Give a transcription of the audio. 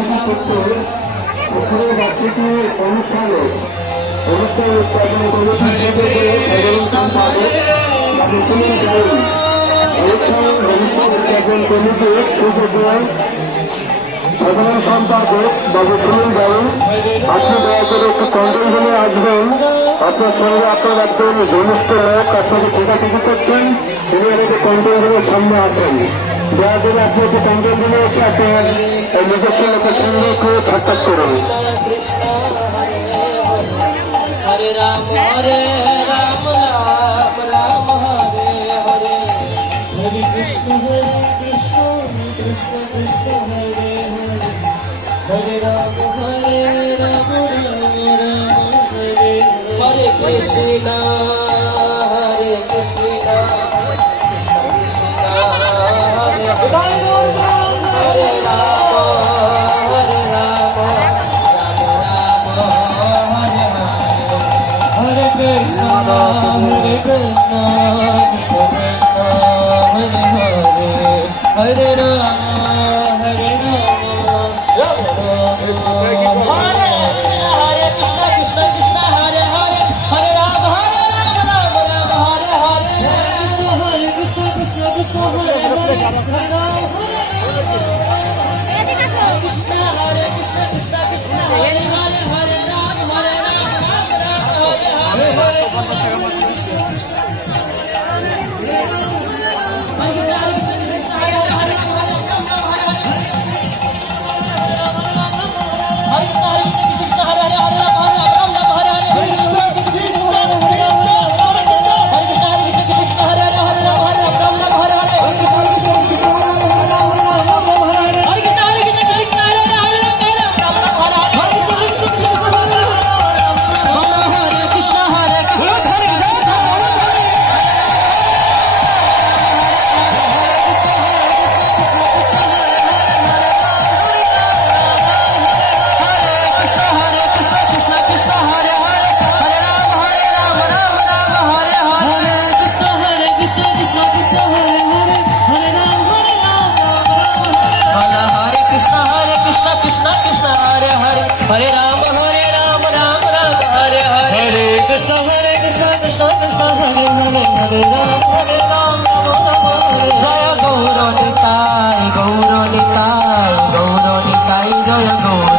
Committee করতে পুকুরের বাচ্চাটি অনুষ্ঠানে অনুষ্ঠান উৎপাদন কমিটির সুযোগ সাধারণ সম্পাদক বাবু সুনীল গাড়ি আপনি দয়া করে একটু কন্ট্রোল রুমে আসবেন। আপনার সঙ্গে আপনার একজন ঘনিষ্ঠ লোক আপনাকে খোঁজাখুঁজি করছেন, তিনি আমাকে কন্ট্রোল রুমের সামনে আসেন। দয়া করে আপনি একটু কন্ট্রোল রুমে এসে আপনার নিজস্ব লোকের সঙ্গে একটু সাক্ষাৎ করুন। হরে রাম রাম রাম হরে হরে, হরে কৃষ্ণ কৃষ্ণ কৃষ্ণ হরে হরে, হরে রাম রাম হরে হরে কৃষ্ণ হরে কৃষ্ণ হরে রাম হরে Ram Hare Krishna, Krishna Krishna, Hare Hare, Hare Rama, Rama Rama, Hare Krishna, Krishna Krishna, Hare Hare, Hare Rama, Rama Rama, Hare Hare, Hare Krishna, Krishna Krishna, Hare Hare, Hare Rama, Hare Krishna, Krishna Krishna, Hare Hare, Hare Rama, Hare Krishna, Krishna Hare Hare, Hare Ram, Hare Ram, Rama Rama, Jaya Gaura Nitai, Gaura Nitai, Gaura Nitai, Jaya Gaura.